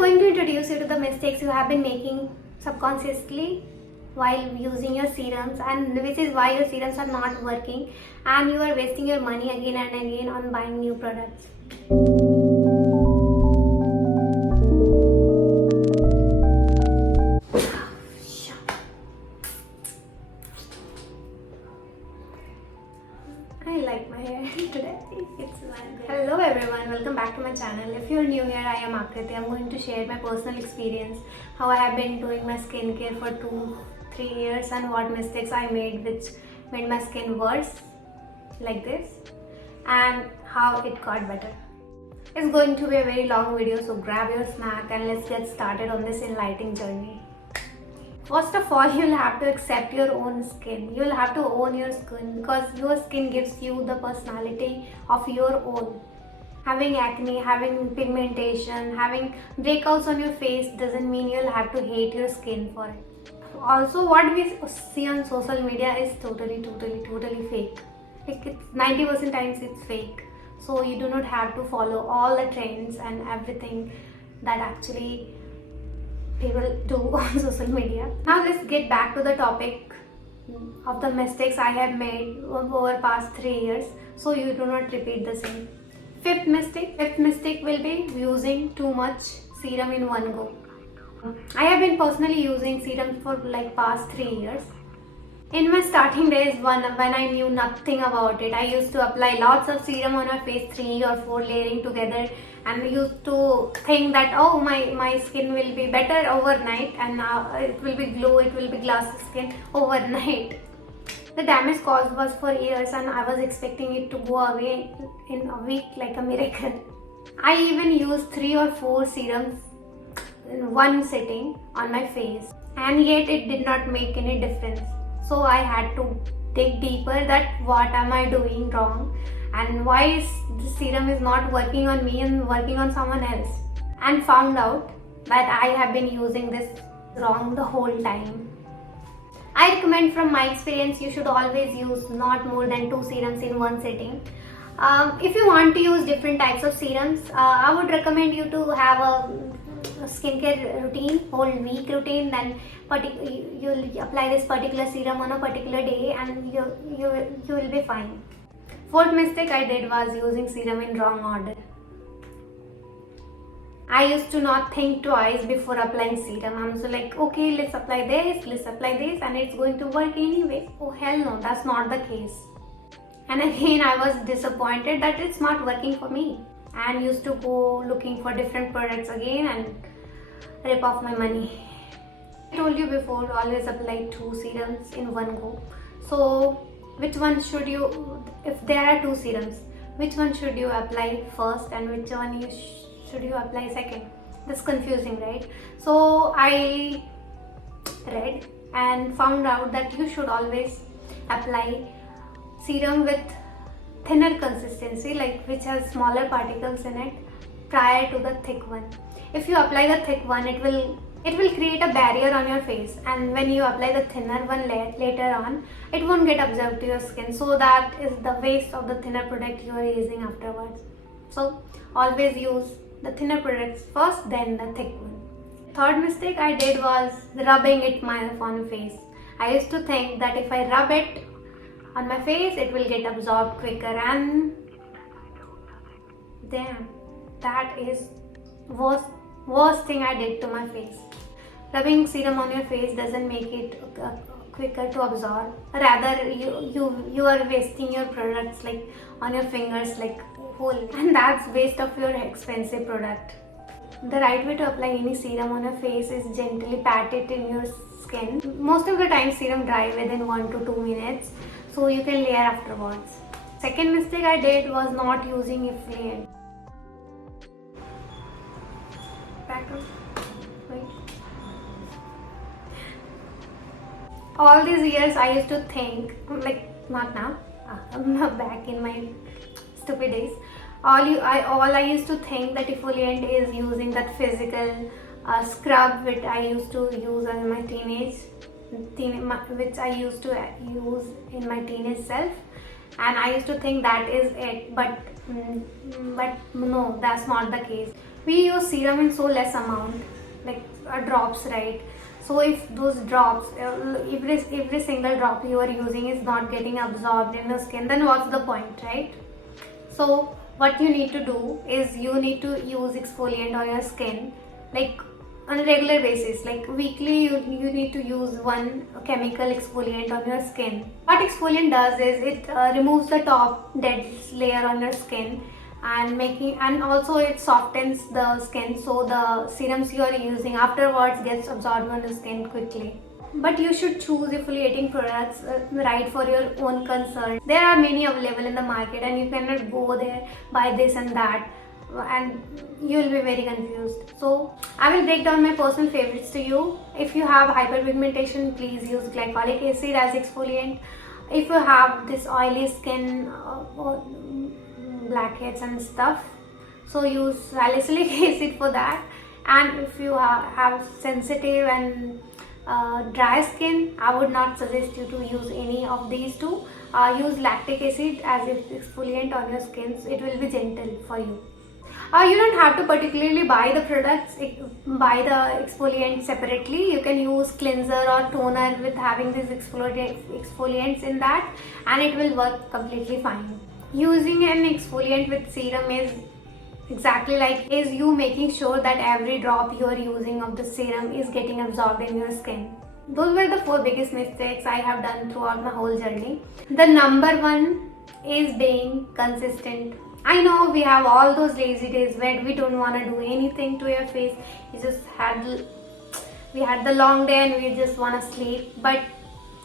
going to introduce you to the mistakes you have been making subconsciously while using your serums, and which is why your serums are not working and you are wasting your money again and again on buying new products. I like my hair today. Hello everyone, welcome back to my channel. If you're new here, I am Akriti. I'm going to share my personal experience, how I have been doing my skincare for 2-3 years and what mistakes I made which made my skin worse like this and how it got better. It's going to be a very long video, so grab your snack and let's get started on this enlightening journey. First of all, you'll have to accept your own skin. You'll have to own your skin because your skin gives you the personality of your own. Having acne, having pigmentation, having breakouts on your face doesn't mean you'll have to hate your skin for it. Also, what we see on social media is totally fake. Like 90% times it's fake. So you do not have to follow all the trends and everything that actually people do on social media. Now let's get back to the topic of the mistakes I have made over past 3 years, so you do not repeat the same. Fifth mistake will be using too much serum in one go. I have been personally using serum for like past 3 years. In my starting days, when I knew nothing about it, I used to apply lots of serum on my face, 3 or 4 layering together, and I used to think that oh my skin will be better overnight and now it will be glow, it will be glassy skin overnight. The damage caused was for years and I was expecting it to go away in a week like a miracle. I even used 3 or 4 serums in one sitting on my face and yet it did not make any difference. So I had to dig deeper that what am I doing wrong and why the serum is not working on me and working on someone else, and found out that I have been using this wrong the whole time. I recommend from my experience you should always use not more than 2 serums in one sitting. If you want to use different types of serums, I would recommend you to have a skincare routine, whole week routine, then you'll apply this particular serum on a particular day and you will be fine. Fourth mistake I did was using serum in wrong order. I used to not think twice before applying serum. I'm so like, okay, let's apply this, and it's going to work anyway. Oh hell no, that's not the case. And again I was disappointed that it's not working for me and used to go looking for different products again and rip off my money. I told you before, always apply 2 serums in one go. So which one should you, if there are 2 serums, which one should you apply first and which one should you apply second? That's confusing, right? So I read and found out that you should always apply serum with thinner consistency, like which has smaller particles in it, prior to the thick one. If you apply the thick one, it will create a barrier on your face, and when you apply the thinner one later on, it won't get absorbed to your skin, so that is the waste of the thinner product you are using afterwards. So always use the thinner products first, then the thick one. Third mistake I did was rubbing it on my face. I used to think that if I rub it on my face, it will get absorbed quicker, and damn, that is worst thing I did to my face. Rubbing serum on your face doesn't make it quicker to absorb. Rather, you are wasting your products like on your fingers like whole, and that's waste of your expensive product. The right way to apply any serum on your face is gently pat it in your skin. Most of the time serum dry within 1 to 2 minutes, so you can layer afterwards. Second mistake I did was not using effluent. All these years I used to think, like not now, I'm not back in my stupid days. All I used to think that effluent is using that physical scrub which I used to use in my which I used to use in my teenage self, and I used to think that is it, but no, that's not the case. we use serum in so less amount, like drops, right? So if those drops, every single drop you are using is not getting absorbed in the skin, then what's the point, right? So what you need to do is you need to use exfoliant on your skin, like on a regular basis, like weekly you need to use one chemical exfoliant on your skin. What exfoliant does is it removes the top dead layer on your skin and also it softens the skin, so the serums you are using afterwards gets absorbed on the skin quickly. But you should choose exfoliating products right for your own concern. There are many available in the market and you cannot go there buy this and that, and you will be very confused. So I will break down my personal favorites to you. If you have hyperpigmentation, please use glycolic acid as exfoliant. If you have this oily skin or blackheads and stuff, so use salicylic acid for that. And if you have sensitive and dry skin, I would not suggest you to use any of these two. Use lactic acid as exfoliant on your skin, so it will be gentle for you. You don't have to particularly buy the products, buy the exfoliant separately. You can use cleanser or toner with having these exfoliants in that, and it will work completely fine. Using an exfoliant with serum is you making sure that every drop you are using of the serum is getting absorbed in your skin. Those were the 4 biggest mistakes I have done throughout my whole journey. The number one is being consistent. I know we have all those lazy days where we don't want to do anything to your face. We had the long day and we just want to sleep. But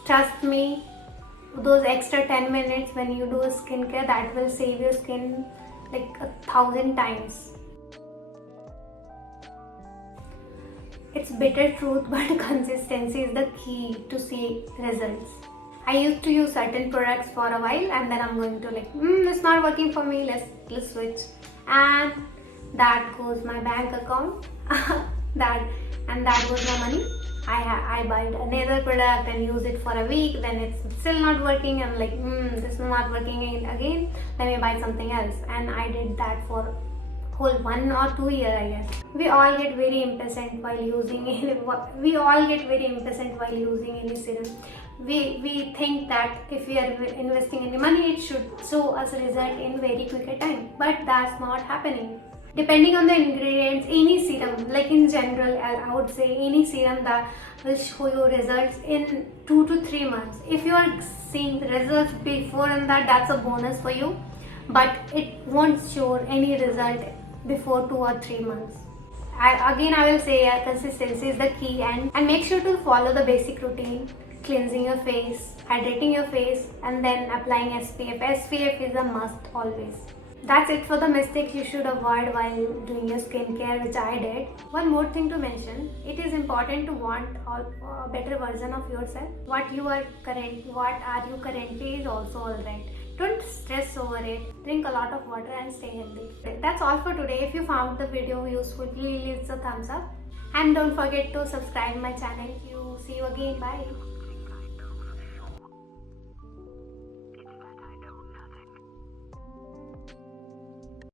trust me, those extra 10 minutes when you do a skincare, that will save your skin like 1,000 times. It's bitter truth, but consistency is the key to see results. I used to use certain products for a while and then I'm going to it's not working for me, let's switch. And that goes my bank account, that goes my money. I buy another product and use it for a week, then it's still not working. I'm like, this is not working again, let me buy something else. And I did that for whole 1 or 2 years, I guess. We all get very impatient while using any serum. We think that if we are investing any money, it should show us a result in very quicker time, but that's not happening. Depending on the ingredients, any serum, like in general, I would say any serum that will show you results in 2 to 3 months. If you are seeing the results before and that's a bonus for you, but it won't show any result before 2 or 3 months. I will say consistency is the key, and make sure to follow the basic routine: cleansing your face, hydrating your face, and then applying SPF. SPF is a must always. That's it for the mistakes you should avoid while doing your skincare, which I did. One more thing to mention: it is important to want a better version of yourself. What are you currently is also alright. Don't stress over it. Drink a lot of water and stay healthy. That's all for today. If you found the video useful, please leave a thumbs up. And don't forget to subscribe my channel. See you again. Bye.